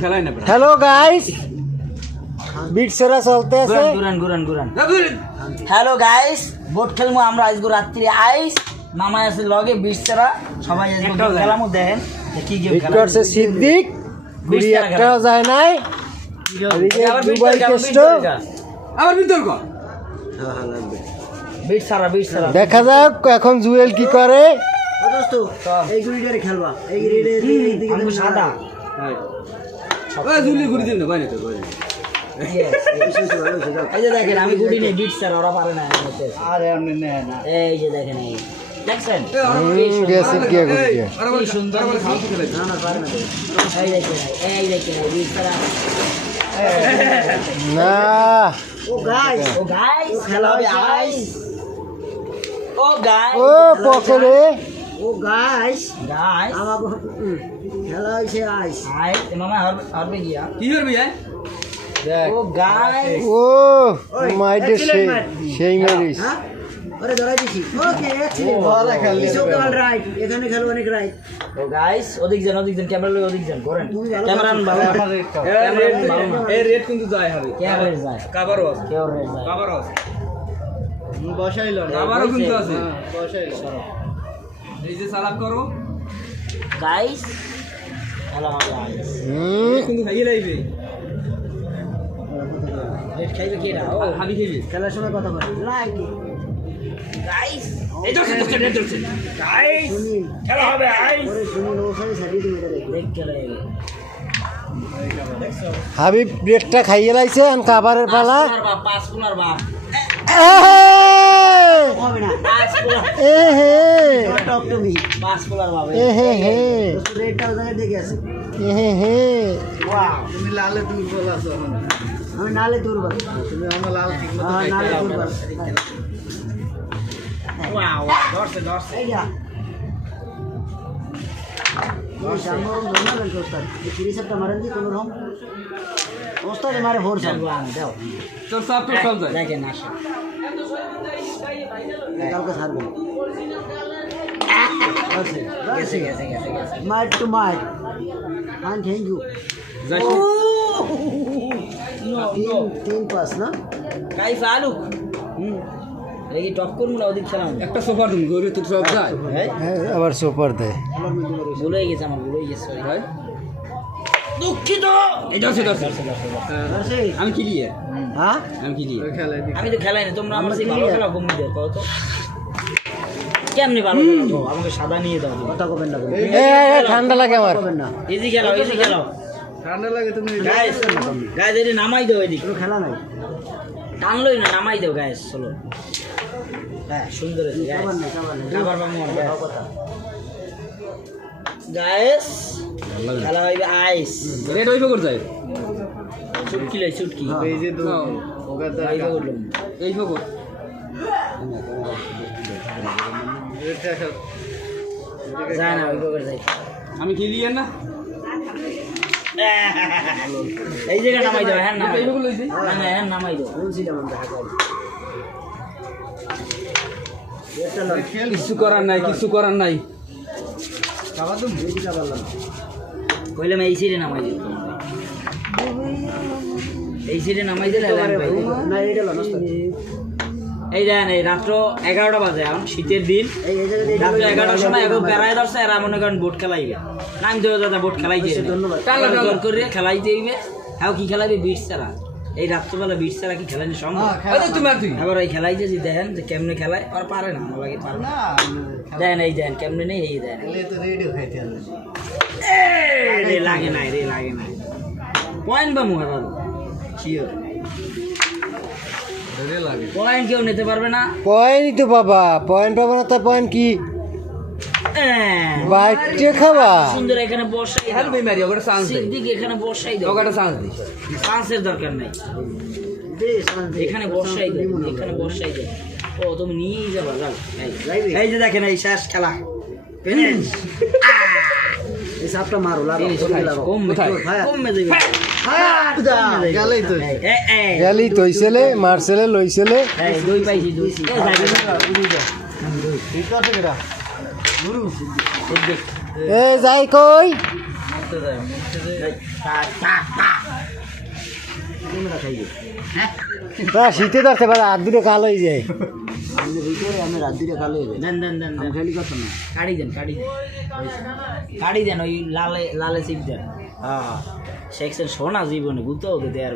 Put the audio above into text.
খেলাই না hello guys bit সেরা চলতে আছে। ঘুরান ঘুরান ঘুরান হ্যালো গাইস বোট খেলব আমরা আজকে রাত্রি আইস। মামা আছে লগে বিশ ছাড়া সবাই না। খেলামো দেখেন কি গেম বিট খেলা করছে সিদ্দিক। টাকা একটাও যায় নাই। দুবাই কেষ্ট। আবার বিতর্ক বিশ ছাড়া বিশ ছাড়া দেখা যাক এখন জুয়েল কি করে। আমি সাদা ওই জুলি ঘুরি দিন না দেখেন আমি গুডি নেই বিট স্যার ওরা পারে না এই যে দেখেন এই দেখছেন সুন্দর আরে খাওয়া খেলাই এই দেখেন এই দেখেন বিট না ও গাইস ও গাইস খেলা হবে আইস ও গাইস ও পকেটে ও গাইস গাইস। আমাকে খেলা হয়েছে আইস আইস মামা হরবে হরবে গিয়া। কি ও গাইস। ও সেই সেই মেরিস। হ্যাঁ? আরে ধরাই দিছি। Okay excellent it's okay all right এখানে খেলো অনেক রাইট ও গাইস ওদিক যান ওদিক যান ক্যামেরা লই ওদিক যান করেন। ক্যামেরা ভালো এই রেট কিন্তু যায় হবে ক্যামেরা যায়? কাবারও আছে। যায়? কিন্তু আছে। এই যে সালাপ করো। গাইস খেলা হাবিব ব্রেকটা খাইয়ে লাইছে কাবারের পালা। পাঁচ বাপ পাঁচ কুলার বাপ! হবে না পাঁচ কুলার এহে! টপ টু মি পাঁচ কুলার বাপ এহে হে! রেটটা ওখানে দেখে আছে এহে হে! ওয়াও আমি নালে দুর্বল তুমি আমার লাল হ্যাঁ নালে দুর্বল ওয়াও ধরছে ধরছে আইডিয়া জামরম ধরনা বেল ওস্তাদ এই তিরিশ একটা মারেন দি কোনো রকম ওস্তাদ মারে ভোর সব দাও তোর সব তো সব যায় দেখেন আসে কালকে ছাড়বেন গেছে গেছে গেছে গেছে। মাইট টু মাইট হ্যাঁ থ্যাংক ইউ তিন তিন পাস না? কাই ফালুক হুম। এই টপ করব না ওদিক খেলাম একটা সোফা তুমি গরে তো সব যায়। হ্যাঁ, আবার সুপার দেয়। ভুল হয়ে গেছে আমার ভুল হয়ে গেছে। ভাই। দুঃখিত! আমি কি লিয়ে হ্যাঁ? আমি কি লিয়ে আমি তো খেলাই না তোমরা আমার ভালো খেলা কম দিয়ে কত কেমনি ভালো আমাকে সাদা নিয়ে দাও। কথা কবেন না ঠান্ডা লাগে আমার। কবেন না। ইজি খেলাও ইজি খেলাও। গাইস গাইস এটা নামাই দাও এদিক। কোনো খেলা নাই। টানলোই না নামাই দাও গাইস চলো। হ্যাঁ। সুন্দর গাইস খাবার খাবার খাবার কথা। গাইস খেলা হইবে আইস। রেড হইবে করে যায় চুটকি লই চুটকি। এই যে তো হইবে এই যায় না হইবে করে যাই। আমি কি লিয়ে না? এই জায়গা নামাই দাও হ্যাঁ নামাই দাও। না না হ্যাঁ নামাই দাও। বলছিলাম আমরা কিছু করার নাই কিছু করার নাই। কইলাম এই সিটে নামাই এই সিটে নামাই দিলে এই দেন এই রাত্র এগারোটা বাজে এখন শীতের দিন। রাত্র। এগারোটার সময় এখন প্যারায় ধরছে এরা মনে করেন বোট খেলাইবে নাম দেবে দাদা বোট খেলাইতে ধন্যবাদ। জোর করে খেলাইতে হ্যাঁ কি খেলাইবে? বিট ছাড়া এই রাত্রবেলা বিট ছাড়া কি খেলানো সম্ভব? তুমি আর তুই এবার এই খেলাই যে দেখেন যে কেমনে খেলায় আর পারে না আমার পারে না। দেন এই দেন কেমনে নেই এই দেন। রে লাগে নাই রে লাগে নাই। পয়েন্ট বা মুখা দাদু শিওর লাগে। পয়েন্ট কেউ নিতে পারবে না। পয়েন্টই তো বাবা পয়েন্ট পাবো না তা পয়েন্ট কি। বাইটে খাবা সুন্দর এখানে বসাই হ্যাঁ দাও তুমি মারি ওটা চান্স সিদ্দিক এখানে বসাই দাও ওটা চান্স দে চান্সের দরকার নাই এখানে বসাই দাও এখানে বসাই দাও ও তুমি নিয়েই যাবা যাও এই। যে দেখেন এই শেষ খেলা Finish. এই সাপটা মারো লাগো ফায়ার। ফায়ার। কমবে দেবে ফায়ার দা। গেলেই তো এই এই গেলি মারছেলে লইছেলে দুই পাইছি দুই যাবে না। এ যাই কই? শীতে ধরতে পারে হাত দুটো কালো হয়ে যায়। আমি রাত কালো হয়ে যায় দেন দেন দেন আমি দেন। খালি কথা না কাড়ি দেন কাড়ি দেন। কাড়ি দেন ওই লালে লালে সিপ দেন। হ্যাঁ। সেকশন সোনা জীবনে গুতো ওকে দেয়ার